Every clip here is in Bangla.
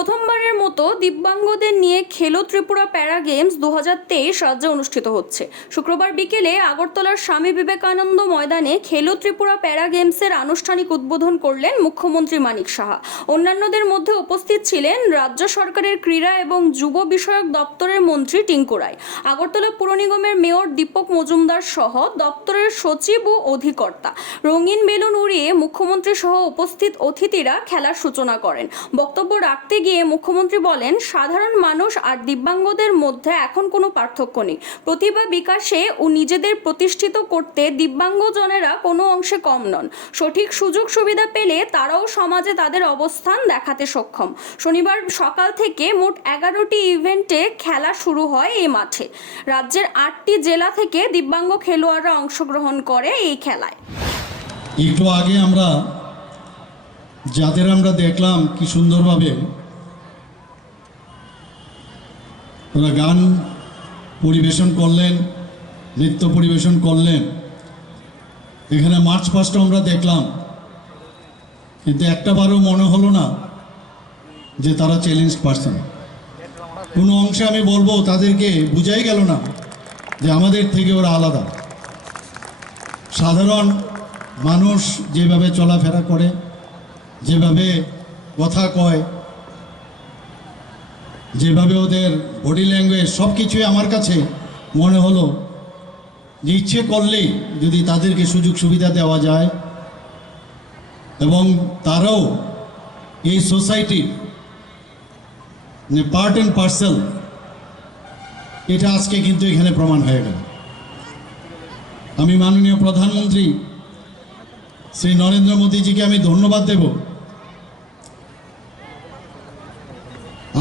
প্রথমবারের মতো দিব্যাঙ্গদের নিয়ে খেলো ত্রিপুরা প্যারা গেমস 2023 রাজ্যে অনুষ্ঠিত হচ্ছে। শুক্রবার বিকেলে আগরতলার স্বামী বিবেকানন্দ ময়দানে খেলো ত্রিপুরা প্যারা গেমসের আনুষ্ঠানিক উদ্বোধন করলেন মুখ্যমন্ত্রী মানিক সাহা। অন্যান্যদের মধ্যে উপস্থিত ছিলেন রাজ্য সরকারের ক্রীড়া এবং যুব বিষয়ক দপ্তরের মন্ত্রী টিঙ্কু রায়, আগরতলা পুর নিগমের মেয়র দীপক মজুমদার সহ দপ্তরের সচিব ও অধিকর্তা। রঙিন বেলুন উড়িয়ে মুখ্যমন্ত্রী সহ উপস্থিত অতিথিরা খেলার সূচনা করেন। বক্তব্য রাখতে গিয়ে মুখ্যমন্ত্রী বলেন, সাধারণ মানুষ আর দিব্যাঙ্গদের মধ্যে এখন কোনো পার্থক্য নেই। প্রতিভা বিকাশে ও নিজেদের প্রতিষ্ঠিত করতে দিব্যাঙ্গজনেরা কোনো অংশে কম নন। সঠিক সুযোগ সুবিধা পেলে তারাও সমাজে তাদের অবস্থান দেখাতে সক্ষম। শনিবার সকাল থেকে মোট 11টি ইভেন্টে খেলা শুরু হয় এই মাঠে। রাজ্যের 8টি জেলা থেকে দিব্যাঙ্গ খেলোয়াড়রা অংশগ্রহণ করে এই খেলায়। একটু আগে যাদের আমরা দেখলাম কি সুন্দরভাবে ওরা গান পরিবেশন করলেন, নৃত্য পরিবেশন করলেন, এখানে মার্চ পাস্ট আমরা দেখলাম, কিন্তু একটাবারও মনে হলো না যে তারা চ্যালেঞ্জ পারছেন। কোনো অংশে আমি বলবো তাদেরকে বুঝাই গেল না যে আমাদের থেকে ওরা আলাদা। সাধারণ মানুষ যেভাবে চলাফেরা করে, যেভাবে কথা কয়, যেভাবে ওদের বডি ল্যাঙ্গুয়েজ, সব কিছুই আমার কাছে মনে হলো যে ইচ্ছে করলেই যদি তাদেরকে সুযোগ সুবিধা দেওয়া যায় এবং তারাও এই সোসাইটির পার্ট অ্যান্ড পার্সেল, এটা আজকে কিন্তু এখানে প্রমাণ হয়ে গেল। আমি মাননীয় প্রধানমন্ত্রী শ্রী নরেন্দ্র মোদীজিকে আমি ধন্যবাদ দেব।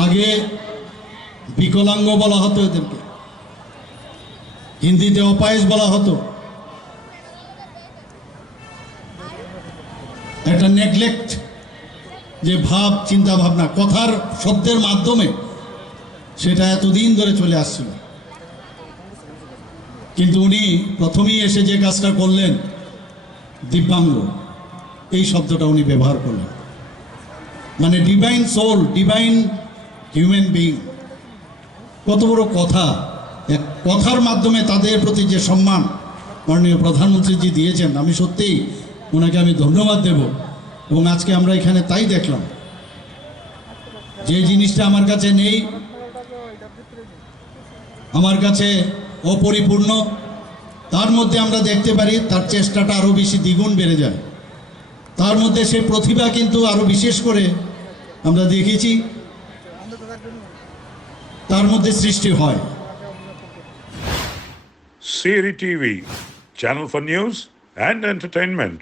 আগে বিকলাঙ্গ বলা হতো, এদেরকে হিন্দিতে অপায়েশ বলা হতো, একটা নেগলেক্ট যে ভাব, চিন্তা ভাবনা, কথার শব্দের মাধ্যমে সেটা এতদিন ধরে চলে আসছিল। কিন্তু উনি প্রথমেই এসে যে কাজটা করলেন, দিব্যাঙ্গ এই শব্দটা উনি ব্যবহার করলেন, মানে divine soul, divine human being. কত বড় কথা! এক কথার মাধ্যমে তাদের প্রতি যে সম্মান মাননীয় প্রধানমন্ত্রীজি দিয়েছেন, আমি সত্যিই ওনাকে আমি ধন্যবাদ দেব। এবং আজকে আমরা এখানে তাই দেখলাম, যে জিনিসটা আমার কাছে নেই, আমার কাছে অপরিপূর্ণ, তার মধ্যে আমরা দেখতে পারি তার চেষ্টাটা আরও বেশি দ্বিগুণ বেড়ে যায়। তার মধ্যে সেই প্রতিভা কিন্তু আরও বিশেষ করে আমরা দেখেছি তার মধ্যে সৃষ্টি হয়। Siri TV, channel for news and entertainment.